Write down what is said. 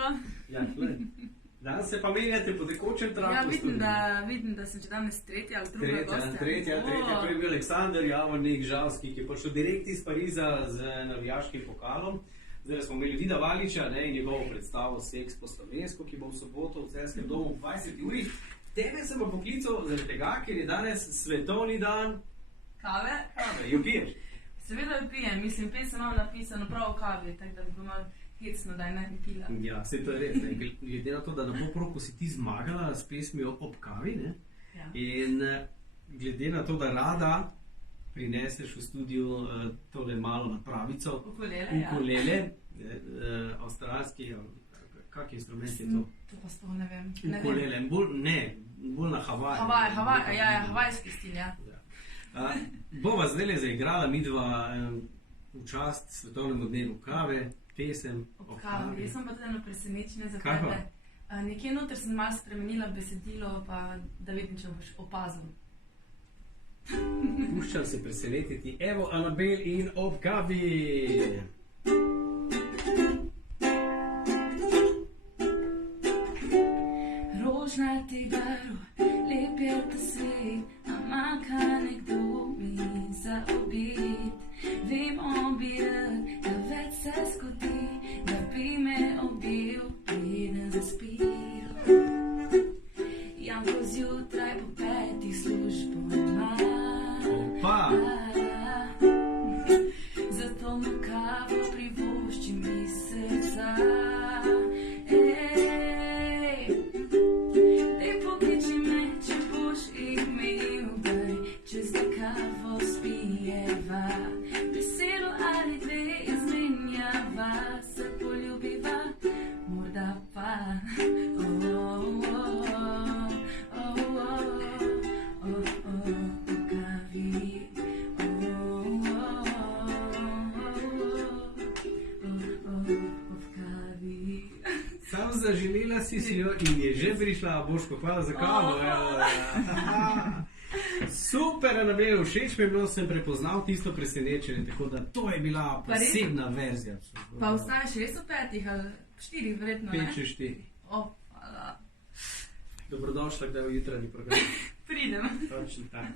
jutro. Ja, danes se pa menjate po tekočem traku. Ja, vidim, da sem že danes tretja ali druga gostja. Tretja, prej bil Aleksandar Javornik, Žalski, ki je prišel direkt iz Pariza z navijaškim pokalom. Zdaj smo imeli Vida Valiča in njegovo predstavo Seks po slovensko, ki bo v soboto v Celjskem domu v 20 uri. Tebe sem pa poklical zaradi tega, ker je danes svetovni dan kave. Jo piješ? Seveda jo pijem, mislim, pej sem malo napisano prav o kavi, tako da bi bilo malo hecno, da je ne bi pila. Ja, se to je res. Glede na to, da na Poproku si ti zmagala s pesmijo Ob kavi, ne? Ja. In glede na to, da rada prineseš v studiu tole malo napravico, ukulele, avstralski, kak instrument je to? To pa sploh ne vem. Ukulele, bolj na Havaji. Havajski stil, ja. Bova zdaj zaigrala midva v čast svetovnemu dnevu kave, pesem Ob kavi. Jaz sem pa tudi eno presenečenje za tebe. Nekje noter sem malo spremenila besedilo, pa da vidim, če boš opazil. Puščam se presenetiti. Evo Anabel in Ob kavi. Rožnati barv, lep je ta svet, a manjka nekdo mi zaobit. Vemo bi rad, da več se skoti, da bi me objel, preden zaspil. Janko zjutraj po 5 službo ima. Opa! Zato mu kavo privoščim iz srca. Čez kavo spijeva, besedo ali dve izmenjava, se poljubiva, morda pa. Ob kavi. Ob kavi. Sam zaželela si jo in je že prišla, Božko, hvala za kavo. Super, Anabel, všeč mi je bilo, sem prepoznal tisto presenečenje, tako da to je bila posebna verzija. Pa ostaješ res v 5 ali 4, verjetno, ne? 5-4. Hvala. Dobrodošla, kdaj v jutranji program. Pridem. Točno tak.